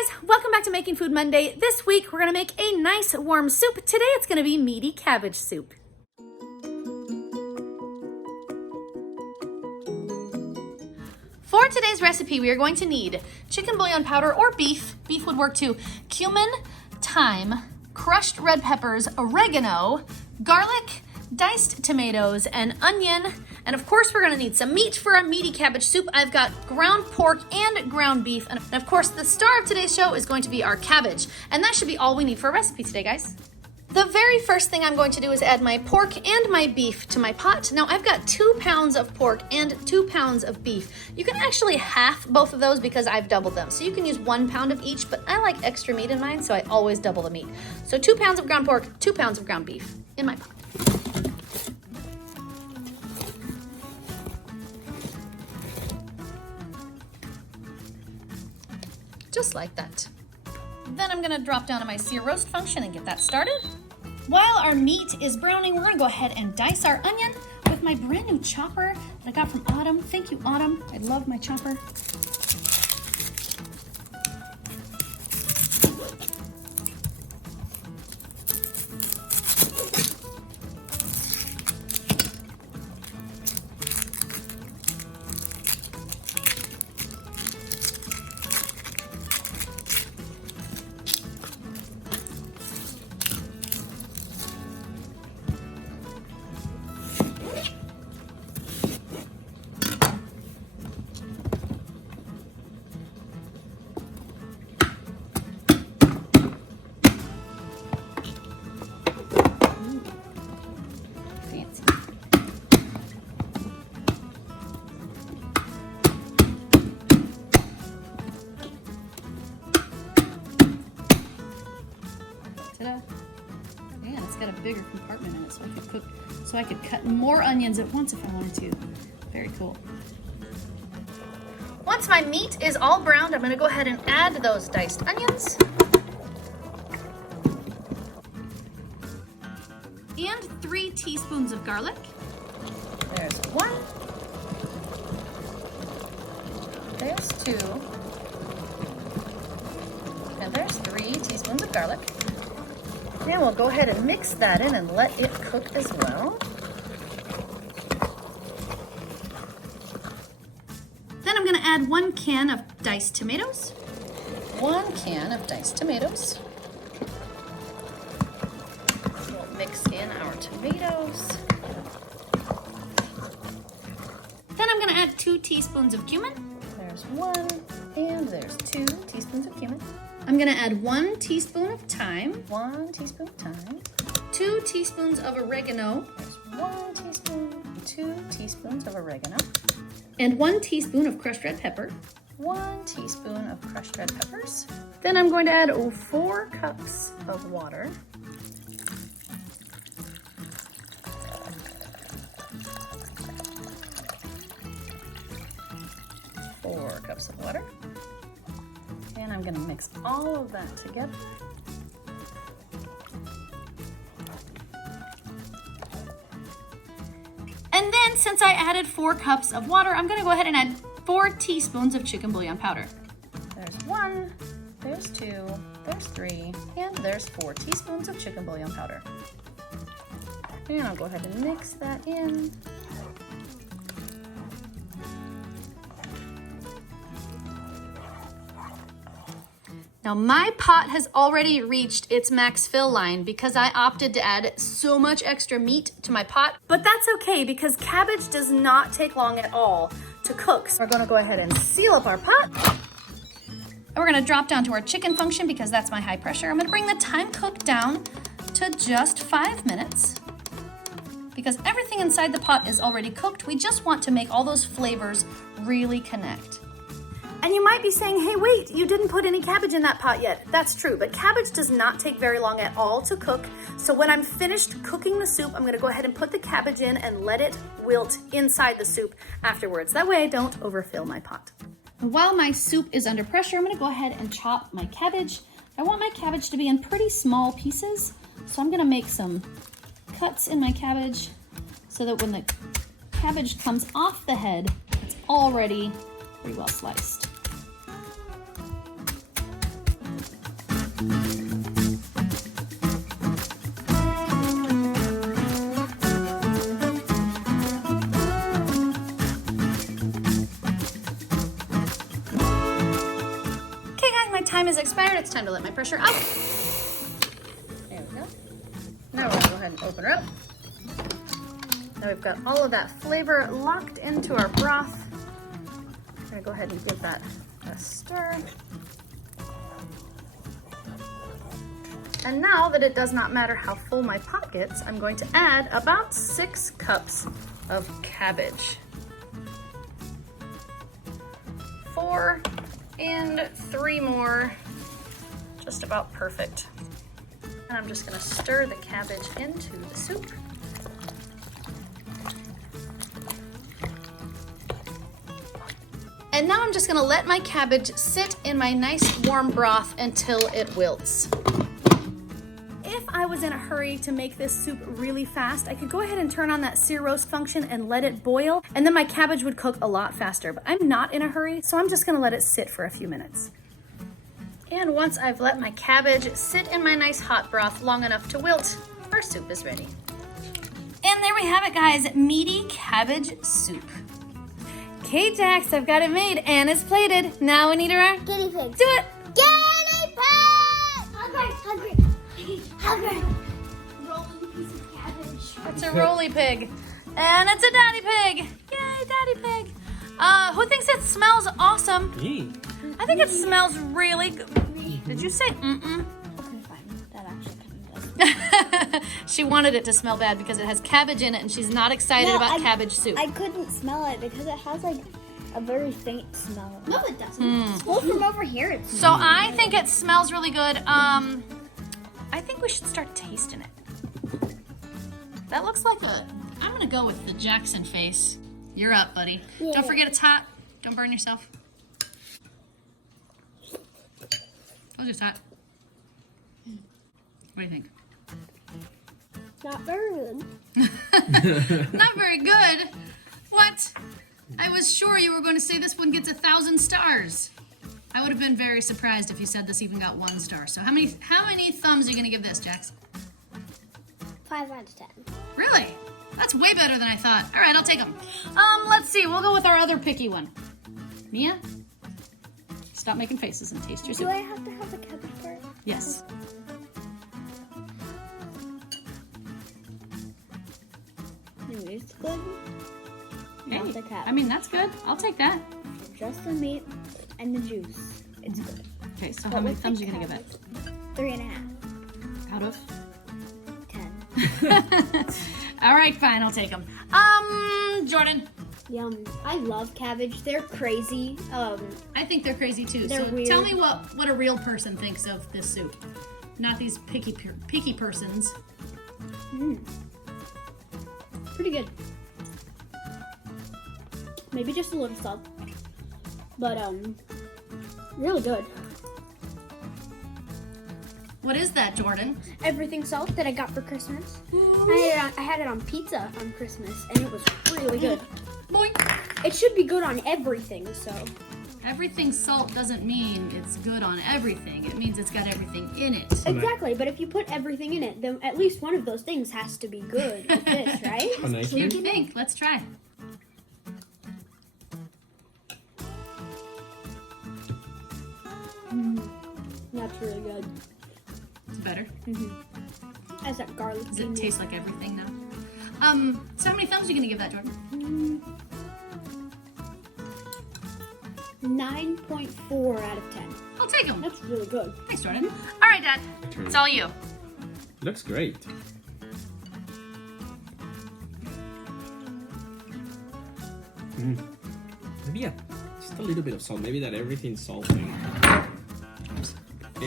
guys, welcome back to Making Food Monday. This week we're gonna make a nice warm soup. Today it's gonna be meaty cabbage soup. For today's recipe, we are going to need chicken bouillon powder or beef would work too, cumin, thyme, crushed red peppers, oregano, garlic, diced tomatoes, and onion. And of course, we're gonna need some meat for our meaty cabbage soup. I've got ground pork and ground beef. And of course, the star of today's show is going to be our cabbage. And that should be all we need for a recipe today, guys. The very first thing I'm going to do is add my pork and my beef to my pot. Now I've got 2 pounds of pork and 2 pounds of beef. You can actually half both of those because I've doubled them. So you can use 1 pound of each, but I like extra meat in mine, so I always double the meat. So 2 pounds of ground pork, 2 pounds of ground beef in my pot. Just like that. Then I'm gonna drop down to my sear roast function and get that started. While our meat is browning, we're gonna go ahead and dice our onion with my brand new chopper that I got from Autumn. Thank you, Autumn. I love my chopper. Man, it's got a bigger compartment in it, so I could cut more onions at once if I wanted to. Very cool. Once my meat is all browned, I'm gonna go ahead and add those diced onions. And 3 teaspoons of garlic. There's 1. There's 2. And there's 3 teaspoons of garlic. And we'll go ahead and mix that in and let it cook as well. Then I'm gonna add 1 can of diced tomatoes. 1 can of diced tomatoes. We'll mix in our tomatoes. Then I'm gonna add 2 teaspoons of cumin. There's 1, and there's 2 teaspoons of cumin. I'm gonna add 1 teaspoon of thyme. 1 teaspoon of thyme. 2 teaspoons of oregano. There's 1 teaspoon, 2 teaspoons of oregano. And 1 teaspoon of crushed red pepper. 1 teaspoon of crushed red peppers. Then I'm going to add 4 cups of water. 4 cups of water. And I'm gonna mix all of that together. And then since I added 4 cups of water, I'm gonna go ahead and add 4 teaspoons of chicken bouillon powder. There's 1, there's 2, there's 3, and there's 4 teaspoons of chicken bouillon powder. And I'll go ahead and mix that in. Now my pot has already reached its max fill line because I opted to add so much extra meat to my pot, but that's okay because cabbage does not take long at all to cook. So we're gonna go ahead and seal up our pot. And we're gonna drop down to our chicken function because that's my high pressure. I'm gonna bring the time cook down to just 5 minutes because everything inside the pot is already cooked. We just want to make all those flavors really connect. And you might be saying, hey, wait, you didn't put any cabbage in that pot yet. That's true, but cabbage does not take very long at all to cook. So when I'm finished cooking the soup, I'm gonna go ahead and put the cabbage in and let it wilt inside the soup afterwards. That way I don't overfill my pot. And while my soup is under pressure, I'm gonna go ahead and chop my cabbage. I want my cabbage to be in pretty small pieces, so I'm gonna make some cuts in my cabbage so that when the cabbage comes off the head, it's already pretty well sliced. time is expired. It's time to let my pressure out. There we go. Now we're gonna go ahead and open her up. Now we've got all of that flavor locked into our broth. I'm gonna go ahead and give that a stir. And now that it does not matter how full my pot gets, I'm going to add about 6 cups of cabbage. 4 and 3 more, just about perfect. And I'm just gonna stir the cabbage into the soup. And now I'm just gonna let my cabbage sit in my nice warm broth until it wilts. If I was in a hurry to make this soup really fast, I could go ahead and turn on that sear roast function and let it boil, and then my cabbage would cook a lot faster. But I'm not in a hurry, so I'm just gonna let it sit for a few minutes. And once I've let my cabbage sit in my nice hot broth long enough to wilt, our soup is ready. And there we have it, guys, meaty cabbage soup. Okay, Jax, I've got it made and it's plated. Now we need our guinea pig. Do it. Guinea pig! Hungry. Rolling piece of cabbage. It's a roly pig. And it's a daddy pig. Yay, daddy pig. Who thinks it smells awesome? Me. I think it smells really good. Did you say mm-mm? Okay, fine. That actually kind of does. She wanted it to smell bad because it has cabbage in it and she's not excited about cabbage soup. I couldn't smell it because it has like a very faint smell. No, it doesn't. Mm. Well, from over here, it's. So I think it smells really good. I think we should start tasting it. That looks like I'm gonna go with the Jackson face. You're up, buddy. Yeah. Don't forget it's hot. Don't burn yourself. Oh, it's hot. What do you think? Not very good. Not very good. What? I was sure you were going to say this one gets 1,000 stars. I would have been very surprised if you said this even got 1 star. So how many thumbs are you going to give this, Jax? 5 out of 10. Really? That's way better than I thought. All right, I'll take them. Let's see. We'll go with our other picky one. Mia, stop making faces and taste your soup. Do I have to have the cabbage part? Yes. It's good. Not the cabbage. I mean, that's good. I'll take that. Just the meat and the juice. It's good. Okay, so how many thumbs are you going to give it? 3.5. Out of? 10. All right, fine. I'll take them. Jordan. Yum. I love cabbage. They're crazy. I think they're crazy too. They're so weird. tell me what a real person thinks of this soup. Not these picky persons. Pretty good. Maybe just a little salt. But really good. What is that, Jordan? Everything salt that I got for Christmas. I had it on pizza on Christmas and it was really good. Boing. It should be good on everything, so. Everything salt doesn't mean it's good on everything. It means it's got everything in it. Exactly, but if you put everything in it, then at least one of those things has to be good with this, right? A nice What do one. you think? Let's try. That's really good. It's better. Has that garlic Does in it it. taste like everything now? So how many thumbs are you gonna give that, Jordan? 9.4 out of 10. I'll take them. That's really good. Thanks, Jordan. All right, Dad. It's all you. Looks great. Maybe just a little bit of salt. Maybe that everything's salty.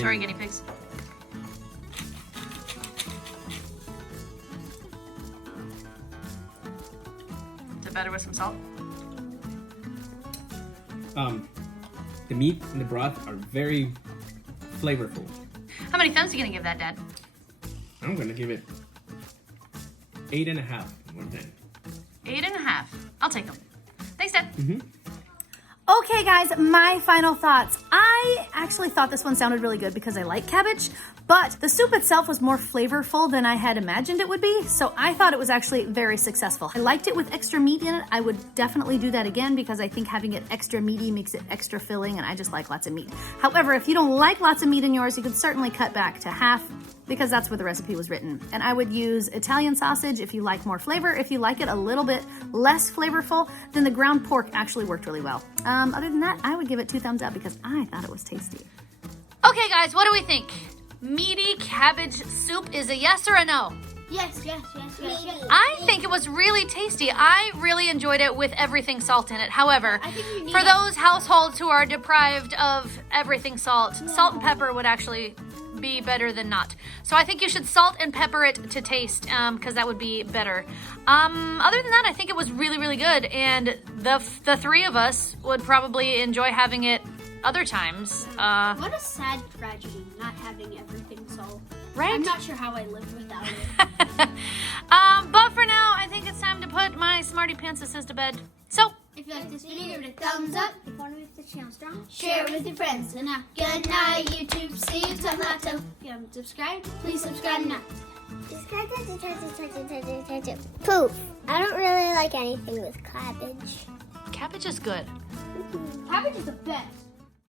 Sorry, guinea pigs. Is it better with some salt? The meat and the broth are very flavorful. How many thumbs are you gonna give that, Dad? I'm gonna give it 8.5 more than. 8.5. I'll take them. Thanks, Dad. Mm-hmm. Okay, guys, my final thoughts. I actually thought this one sounded really good because I like cabbage, but the soup itself was more flavorful than I had imagined it would be, so I thought it was actually very successful. I liked it with extra meat in it. I would definitely do that again because I think having it extra meaty makes it extra filling, and I just like lots of meat. However, if you don't like lots of meat in yours, you can certainly cut back to half because that's where the recipe was written. And I would use Italian sausage if you like more flavor. If you like it a little bit less flavorful, then the ground pork actually worked really well. Other than that, I would give it 2 thumbs up because I thought it was tasty. Okay guys, what do we think? Meaty cabbage soup is a yes or a no? Yes. I think it was really tasty. I really enjoyed it with everything salt in it. However, for those households who are deprived of everything salt, salt and pepper would actually be better than not. So I think you should salt and pepper it to taste because that would be better. Other than that, I think it was really, really good. And the 3 of us would probably enjoy having it other times. What a sad tragedy, not having everything salt. Right? I'm not sure how I lived without it. But for now, I think it's time to put my Smartypants to bed. So, If you like this video, give it a thumbs up. If you want to make the channel strong, share it with your friends. And now, good night, YouTube. See you tomorrow. If you haven't subscribed, please subscribe now. Poof. I don't really like anything with cabbage. cabbage is good. Cabbage is the best.